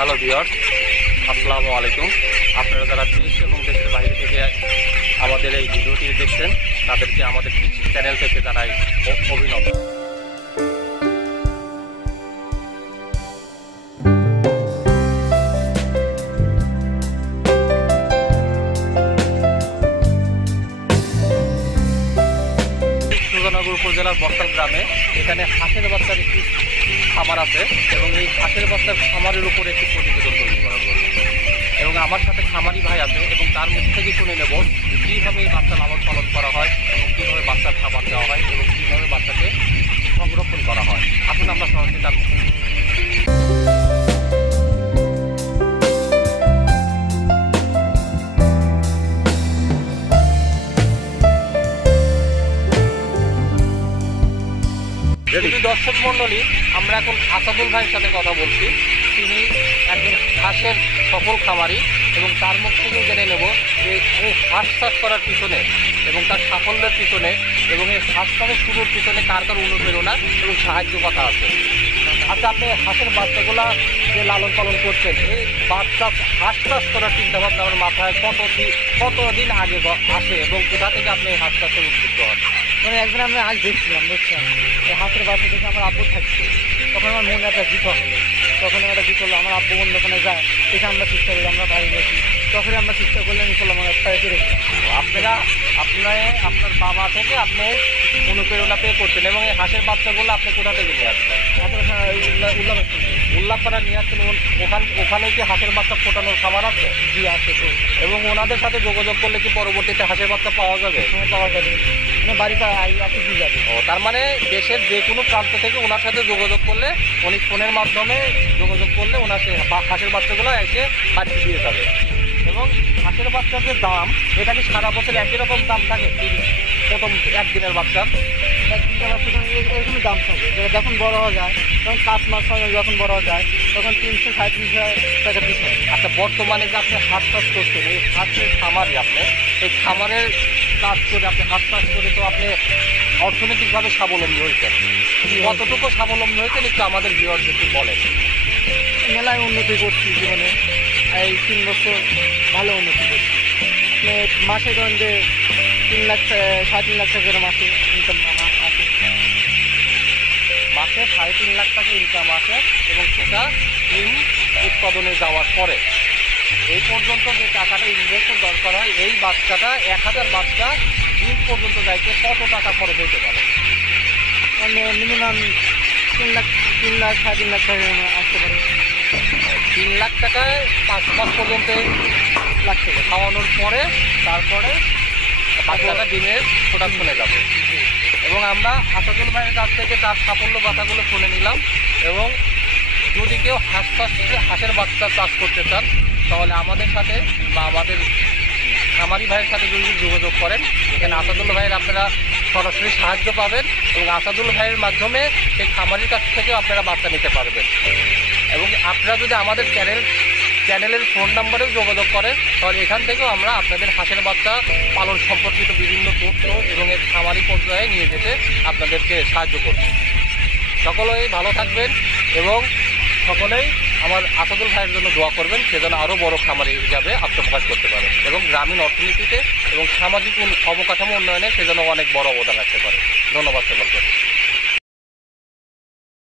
Hello viewers, আসসালামু আলাইকুম। আপনারা যারা দেশ এবং দেশের বাইরে থেকে আমাদের এই ভিডিওটি দেখছেন তাদেরকে আমাদের চ্যানেল থেকে জানাই অভিনন্দন। সুজানগর উপজেলার বস্তাল গ্রামে এখানে হাঁসের বাচ্চার একটি খামার আছে এবং এই হাঁসের বাচ্চার খামারের উপরে একটি প্রতিবেদন তৈরি করা জন্য এবং আমার সাথে খামারি ভাই আছে এবং তার মুখ থেকে শুনে নেব কীভাবে এই বাচ্চা লালন পালন করা হয় এবং কীভাবে বাচ্চার খাবার দেওয়া হয় এবং কীভাবে বাচ্চাকে সংরক্ষণ করা হয়। আসুন আমরা সরাসরি তার মুখে। দর্শক মণ্ডলী, আমরা এখন আসাদুল ভাইয়ের সাথে কথা বলছি। তিনি একজন হাঁসের সফল খামারি এবং তার মুখ থেকে জেনে নেব যে এই হাঁস চাষ করার পিছনে এবং তার সাফল্যের পিছনে এবং এই হাঁস চাষের শুরুর পিছনে কার কার অনুপ্রেরণা এবং সাহায্য কথা আছে। আচ্ছা, আপনি হাঁসের বাচ্চাগুলা যে লালন পালন করছেন, এই বাচ্চা হাঁস চাষ করার চিন্তাভাবনা আমার মাথায় কতদিন আগে আসে এবং কোথা থেকে আপনি এই হাঁস চাষে উদ্বুদ্ধ হন? মানে একদিন আমি আজ দেখছিলাম, বুঝছেন, এই হাঁসের বাচ্চা দেখে আমার আব্বু থাকছে। তখন আমার মনে একটা জিত হলো, তখন একটা জিত হলো। আমার আব্বু বন্ধু ওখানে যায়, দেখে আমরা চেষ্টা করি, আমরা বাড়ি গেছি। তখনই আমরা চেষ্টা করলে ইনশাল্লাহ আমার একটা রেখে আপনার বাবা থেকে আপনি অনুপ্রেরণা পেয়ে করছেন এবং এই হাঁসের বাচ্চাগুলো আপনি কোথা থেকে নিয়ে আসছেন? উল্লাপাড়া নিয়ে আসছেন। ওখানে কি হাঁসের বাচ্চা ফোটানোর খাবার আছে? জি আছে তো। এবং ওনাদের সাথে যোগাযোগ করলে কি পরবর্তীতে হাঁসের বাচ্চা পাওয়া যাবে? পাওয়া যাবে, মানে বাড়িতে আসে দিয়ে যাবে। ও, তার মানে দেশের যে কোনো প্রান্ত থেকে ওনার সাথে যোগাযোগ করলে, উনি ফোনের মাধ্যমে যোগাযোগ করলে ওনার হাঁসের বাচ্চাগুলো এসে বাড়িতে দিয়ে যাবে। এবং হাঁসের বাচ্চার যে দাম, এটা কি সারা বছর একই রকম দাম থাকে? প্রথম একদিনের বাচ্চা এরকম দাম থাকে। যখন বড় হওয়া যায়, তখন 7 মাস যখন বড় হওয়া যায়, তখন 300 350 টাকা পিস হয়। আচ্ছা, বর্তমানে যে আপনি হাঁস চাষ করছেন, এই হাঁসের খামারে আপনি এই খামারের কাজ করে আপনি হাঁস চাষ করে তো আপনি অর্থনৈতিকভাবে স্বাবলম্বী হয়েছেন। কতটুকু স্বাবলম্বী হয়েছেন একটু আমাদের ভিউয়ারদের একটু বলেন। মেলায় উন্নতি করছি জীবনে, এই 3 বছর ভালো উন্নতি করছি। মাসে ধরেন যে 3 লাখ 3.5 লাখ টাকা করে মাসে ইনকাম আছে। মাসে 3.5 লাখ টাকা ইনকাম আছে এবং সেটা ডিম উৎপাদনে যাওয়ার পরে এই পর্যন্ত যে টাকাটা ইনভেস্টের দরকার হয়, এই বাচ্চাটা 1000 বাচ্চা ডিম পর্যন্ত যাইতে কত টাকা খরচ হইতে পারে? মানে মিনিমাম 3 লাখ 3.5 লাখ টাকা আসতে পারে। 3 লাখ টাকায় 5 মাস পর্যন্ত লাগছে খাওয়ানোর পরে, তারপরে বাচ্চাটা ডিমের প্রোডাকশনে যাবে। এবং আমরা আসাদুল ভাইয়ের কাছ থেকে তার সাফল্য কথাগুলো শুনে নিলাম। এবং যদি কেউ হাঁসের বাচ্চা চাষ করতে চান তাহলে আমাদের সাথে বা আমাদের খামারি ভাইয়ের সাথে যদি যোগাযোগ করেন, এখানে আসাদুল ভাইয়ের আপনারা সরাসরি সাহায্য পাবেন এবং আসাদুল ভাইয়ের মাধ্যমে সেই খামারির কাছ থেকেও আপনারা বাচ্চা নিতে পারবেন। এবং আপনারা যদি আমাদের চ্যানেলের ফোন নাম্বারেও যোগাযোগ করেন তাহলে এখান থেকেও আমরা আপনাদের হাঁসের বাচ্চা পালন সম্পর্কিত বিভিন্ন তথ্য এবং এর খামারি পর্যায়ে নিয়ে যেতে আপনাদেরকে সাহায্য করব। সকলেই ভালো থাকবেন এবং সকলেই আমার আসাদুল ভাইয়ের জন্য দোয়া করবেন, সে যেন আরও বড় খামারি হিসাবে আত্মপ্রকাশ করতে পারে এবং গ্রামীণ অর্থনীতিতে এবং সামাজিক অবকাঠামো উন্নয়নে সে যেন অনেক বড় অবদান রাখতে পারে। ধন্যবাদ সকলকে।